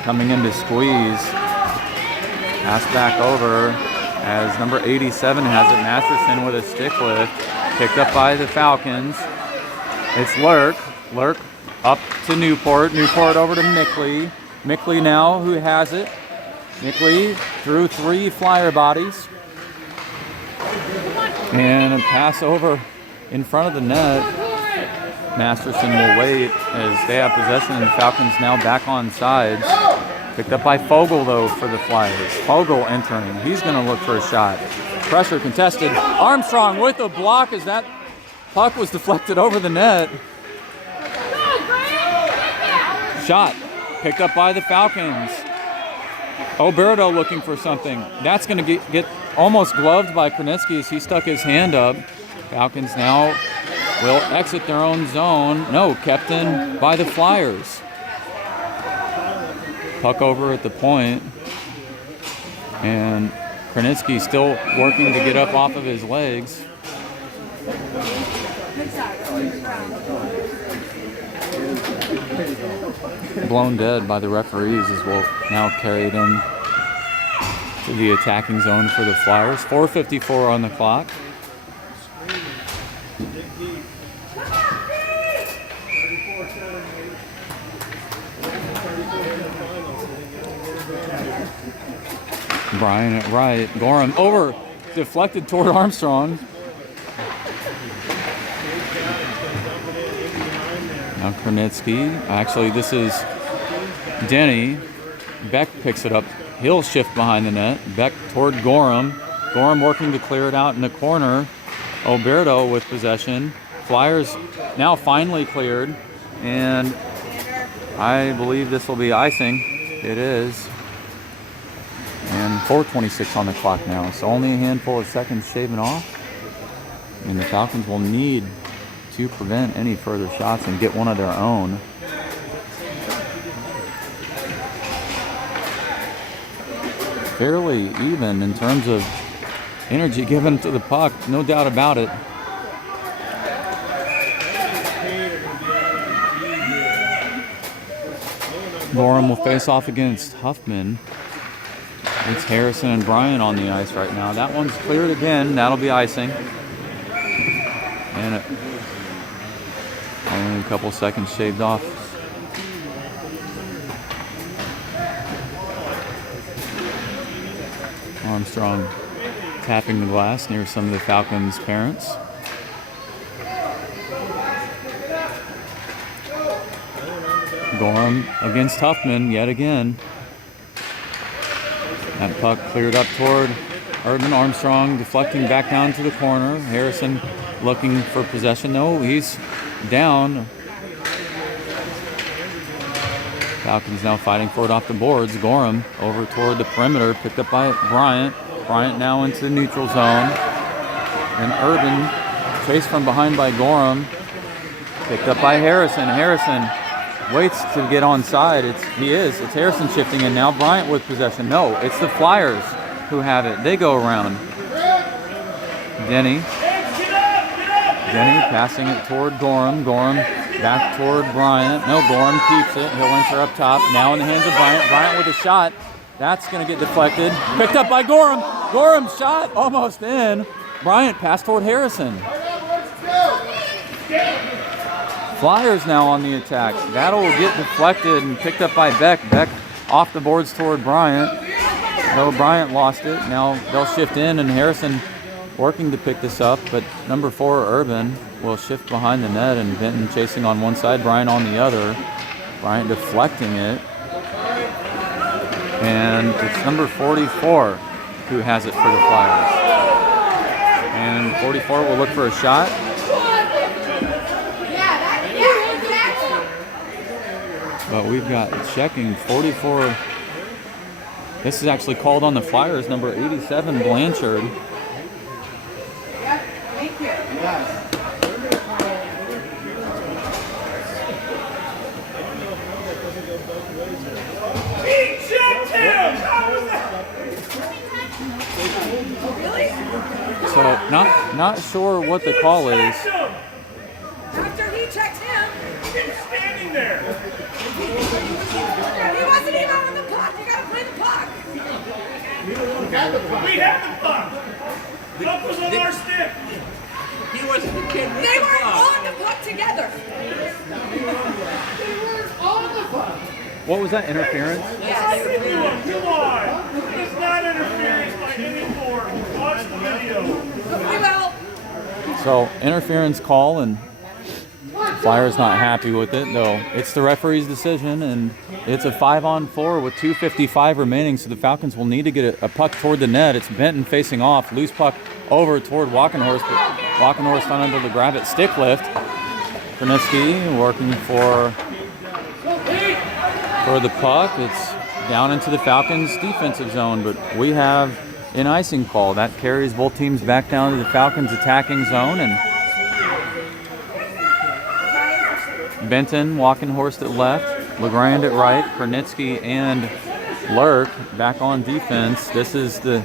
coming in to squeeze. Pass back over as number 87 has it. Masterson with a stick lift. Picked up by the Falcons. It's Lurk. Lurk up to Newport. Newport over to Mickley. Mickley now, who has it? Mickley through 3 Flyer bodies. And a pass over in front of the net. Masterson will wait as they have possession. The Falcons now back on sides. Picked up by Fogel, though, for the Flyers. Fogel entering. He's going to look for a shot. Pressure contested. Armstrong with a block as that puck was deflected over the net. Shot picked up by the Falcons. Oberto looking for something. That's going to get almost gloved by Kronitsky as he stuck his hand up. Falcons now will exit their own zone. No, kept in by the Flyers. Puck over at the point. And Kronitsky still working to get up off of his legs. Blown dead by the referees as we'll now carry it in to the attacking zone for the Flyers. 4:54 on the clock. Brian at right. Gorham over. Deflected toward Armstrong. Now Kronitsky. Actually, this is Denny. Beck picks it up. He'll shift behind the net. Beck toward Gorham. Gorham working to clear it out in the corner. Oberto with possession. Flyers now finally cleared. And I believe this will be icing. It is. And 4:26 on the clock now. So only a handful of seconds shaving off. And the Falcons will need to prevent any further shots and get one of their own. Fairly even in terms of energy given to the puck, no doubt about it. Gorham will face off against Huffman. It's Harrison and Bryant on the ice right now. That one's cleared again. That'll be icing. And only a couple seconds shaved off. Armstrong tapping the glass near some of the Falcons' parents. Gorham against Huffman yet again. That puck cleared up toward Urban. Armstrong deflecting back down to the corner. Harrison looking for possession. No, he's down. Falcons now fighting for it off the boards. Gorham over toward the perimeter, picked up by Bryant. Bryant now into the neutral zone. And Urban chased from behind by Gorham. Picked up by Harrison. Harrison waits to get onside. It's Harrison shifting in now. Bryant with possession. No, it's the Flyers who have it. They go around. Denny passing it toward Gorham. Gorham back toward Bryant. No, Gorham keeps it. He'll enter up top. Now in the hands of Bryant. Bryant with a shot. That's going to get deflected. Picked up by Gorham. Gorham's shot almost in. Bryant passed toward Harrison. Flyers now on the attack. That'll get deflected and picked up by Beck. Beck off the boards toward Bryant. Though Bryant lost it. Now they'll shift in and Harrison working to pick this up, but number 4, Urban, will shift behind the net and Benton chasing on one side, Bryant on the other. Bryant deflecting it. And it's number 44 who has it for the Flyers. And 44 will look for a shot. But we've got checking 44. This is actually called on the Flyers, number 87, Blanchard. Thank you. So not sure what the call is. After he checked him, He's standing there. he wasn't even on the puck. You gotta play the puck. We have the puck. Puck was on our stick. He wasn't the kid with They the weren't puck. on the puck together. They weren't on the puck. What was that, interference? Come on! It's not interference by any form. Watch the video. We will. So interference call, and Flyers not happy with it, though it's the referee's decision, and it's a 5-on-4 with 2:55 remaining, so the Falcons will need to get a puck toward the net. It's Benton facing off, loose puck over toward Walkenhorst, but Walkenhorst unable to grab it. Stick lift. Kornitsky working for the puck. It's down into the Falcons' defensive zone, but we have an icing call. That carries both teams back down to the Falcons' attacking zone, and Benton, Walkenhorst at left, LeGrand at right, Kornitsky and Lurk back on defense. This is the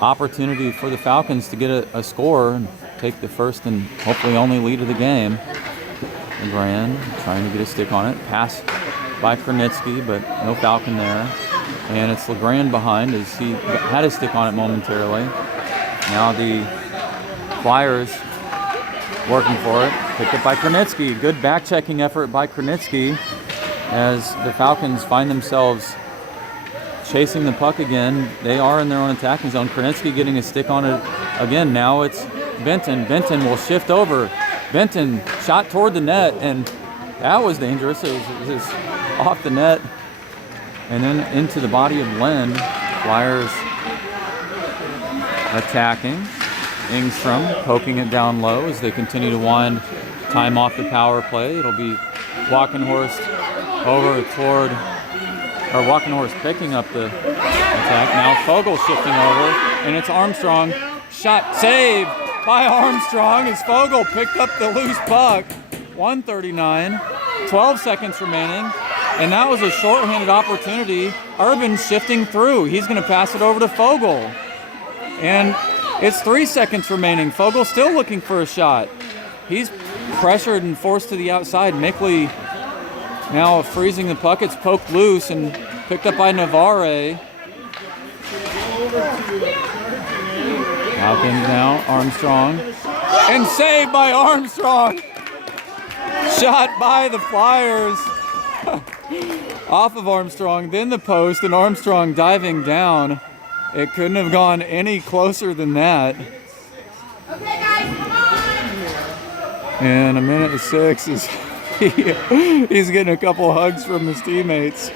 opportunity for the Falcons to get a score and take the first and hopefully only lead of the game. LeGrand trying to get a stick on it. Pass by Kornitsky, but no Falcon there. And it's LeGrand behind as he had a stick on it momentarily. Now the Flyers working for it. Picked up by Kornitsky. Good back-checking effort by Kornitsky as the Falcons find themselves chasing the puck again. They are in their own attacking zone. Kornitsky getting a stick on it again. Now it's Benton. Benton will shift over. Benton shot toward the net, and that was dangerous. It was off the net and then into the body of Lind. Flyers attacking. Ingstrom poking it down low as they continue to wind time off the power play. It'll be Walkenhorst over toward, or Walkenhorst picking up the attack. Now Fogle shifting over, and it's Armstrong. Shot saved by Armstrong as Fogle picked up the loose puck. 1:39, 12 seconds remaining, and that was a shorthanded opportunity. Urban shifting through. He's going to pass it over to Fogle. And it's 3 seconds remaining. Fogle still looking for a shot. He's pressured and forced to the outside. Mickley now freezing the puck. It's poked loose and picked up by Navarre. Falcons now, Armstrong. And saved by Armstrong. Shot by the Flyers. Off of Armstrong, then the post, and Armstrong diving down. It couldn't have gone any closer than that. Okay, guys, come on. And a minute and 6 is he's getting a couple hugs from his teammates.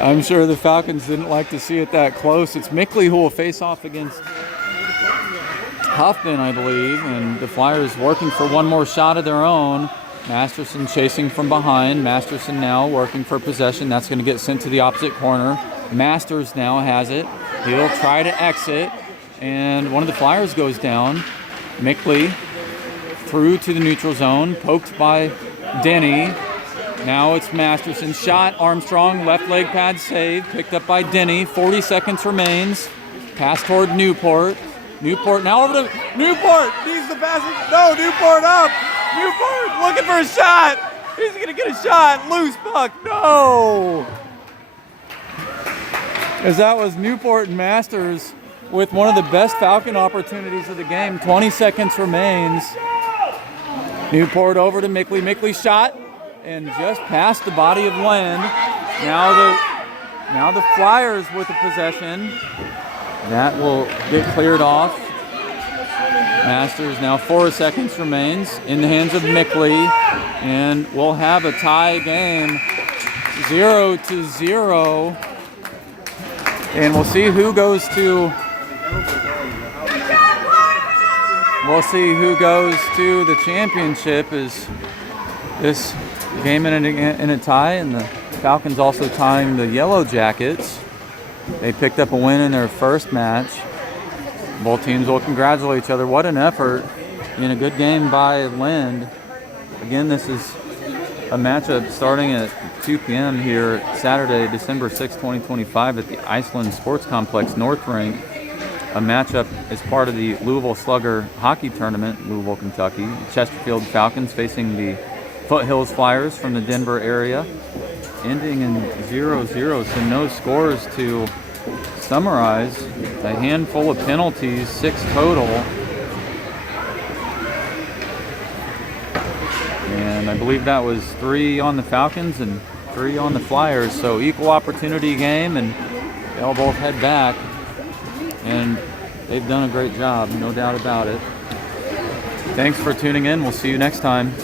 I'm sure the Falcons didn't like to see it that close. It's Mickley who will face off against Huffman, I believe, and the Flyers working for one more shot of their own. Masterson chasing from behind. Masterson now working for possession. That's going to get sent to the opposite corner. Masters now has it. He'll try to exit, and one of the Flyers goes down. Mickley through to the neutral zone, poked by Denny. Now it's Masterson. Shot, Armstrong, left leg pad save, picked up by Denny. 40 seconds remains. Pass toward Newport. Newport now over to Newport. Needs the pass. No, Newport up. Newport looking for a shot. He's going to get a shot. Loose puck. No. As that was Newport and Masters with one of the best Falcon opportunities of the game. 20 seconds remains. Newport over to Mickley. Mickley shot and just past the body of Lind. Now the Flyers with the possession. That will get cleared off. Masters now 4 seconds remains in the hands of Mickley, and we'll have a tie game 0-0. And we'll see who goes to the championship. Is this game in a tie, and the Falcons also tying the Yellow Jackets. They picked up a win in their first match. Both teams will congratulate each other. What an effort in a good game by Lind. Again, this is a matchup starting at 2 p.m. here Saturday, December 6, 2025 at the Iceland Sports Complex North Rink. A matchup as part of the Louisville Slugger Hockey Tournament, Louisville, Kentucky. Chesterfield Falcons facing the Foothills Flyers from the Denver area. Ending in 0-0, so no scores to summarize. A handful of penalties, 6 total. And I believe that was 3 on the Falcons and 3 on the Flyers. So equal opportunity game, and they'll both head back. And they've done a great job, no doubt about it. Thanks for tuning in. We'll see you next time.